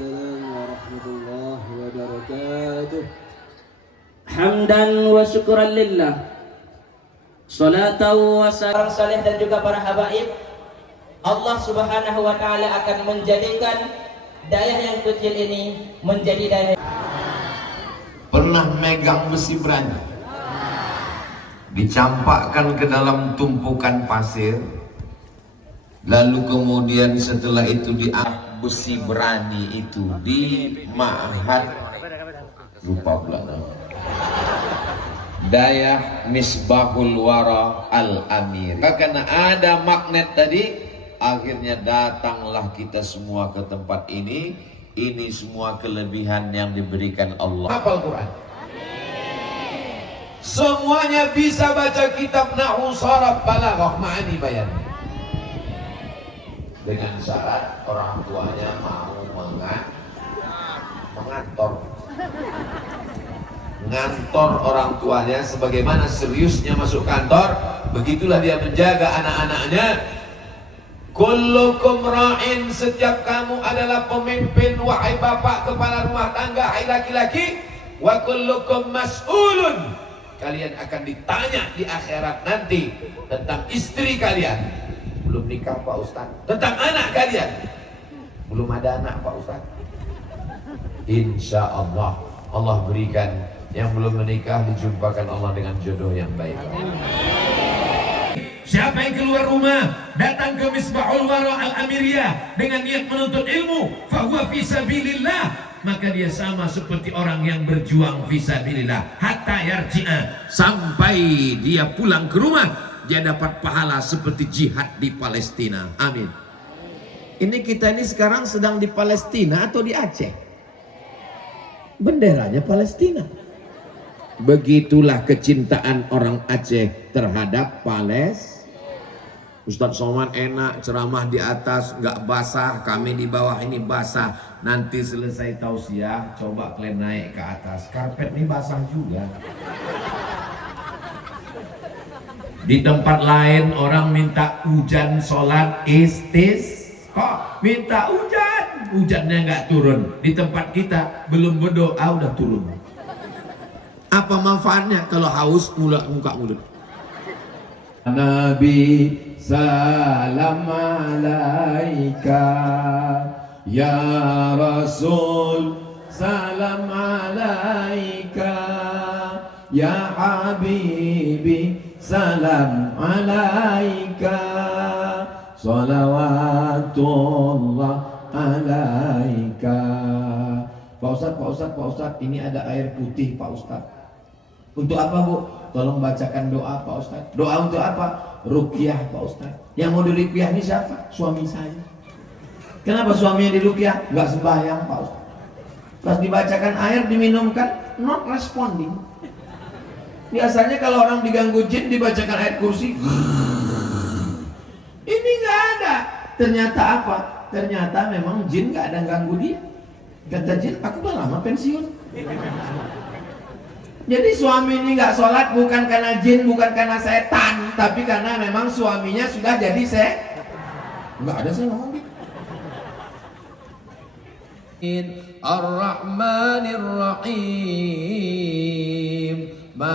السلام ورحمة الله وبركاته. Hamdan wa syukran lillah. Salatan wa salam salih dan juga para habaib. Allah Subhanahu wa taala akan menjadikan daerah yang kecil ini menjadi daerah. Pernah megang besi berani, dicampakkan ke dalam tumpukan pasir, lalu kemudian setelah itu besi berani itu di ma'had, lupa pula Dayah Misbahul Wara Al-Amir. Karena ada magnet tadi, akhirnya datanglah kita semua ke tempat ini. Ini semua kelebihan yang diberikan Allah. Hafal Quran. Semuanya bisa baca kitab nahwu, sharaf, balaghah, ma'ani, bayan. Dengan syarat orang tuanya mau mengantor orang tuanya. Sebagaimana seriusnya masuk kantor, begitulah dia menjaga anak-anaknya. Kullukum ra'in, setiap kamu adalah pemimpin, wahai bapak kepala rumah tangga, hai laki-laki. Wa kullukum mas'ulun, kalian akan ditanya di akhirat nanti tentang istri kalian. Belum nikah Pak Ustaz. Tentang anak kalian. Belum ada anak Pak Ustaz. Insya Allah, Allah berikan yang belum menikah dijumpakan Allah dengan jodoh yang baik. Siapa yang keluar rumah datang ke Misbahul Wara Al-Amiriyah dengan niat menuntut ilmu, fahuwa fisabilillah, maka dia sama seperti orang yang berjuang fisabilillah hatta yarji'a, sampai dia pulang ke rumah dia dapat pahala seperti jihad di Palestina. Amin. Ini kita ini sekarang sedang di Palestina atau di Aceh? Benderanya Palestina. Begitulah kecintaan orang Aceh terhadap Palestina. Ustadz Somad enak ceramah di atas nggak basah, kami di bawah ini basah. Nanti selesai tausiah coba kalian naik ke atas, karpet ini basah juga. Di tempat lain orang minta hujan sholat istisqa, minta hujan, hujannya nggak turun. Di tempat kita belum berdoa udah turun. Apa manfaatnya kalau haus muka mulut? Nabi salam alaika, ya Rasul salam alaika, ya Habibi salam alaika, salawatullah alaika. Pak Ustadz, ini ada air putih Pak Ustadz. Untuk apa Bu? Tolong bacakan doa Pak Ustadz. Doa untuk apa? Ruqyah Pak Ustadz. Yang mau diruqyah ini siapa? Suami saya. Kenapa suaminya diruqyah? Gak sembahyang Pak Ustadz. Pas dibacakan air diminumkan, not responding. Biasanya kalau orang diganggu jin dibacakan ayat kursi, ini gak ada. Ternyata apa? Ternyata memang jin gak ada ganggu dia. Kata jin, aku udah lama pensiun. Jadi suami ini nggak sholat bukan karena jin, bukan karena setan, tapi karena memang suaminya sudah jadi nggak ada saya ngomong gitu. Ar-Rahmanir Rahim.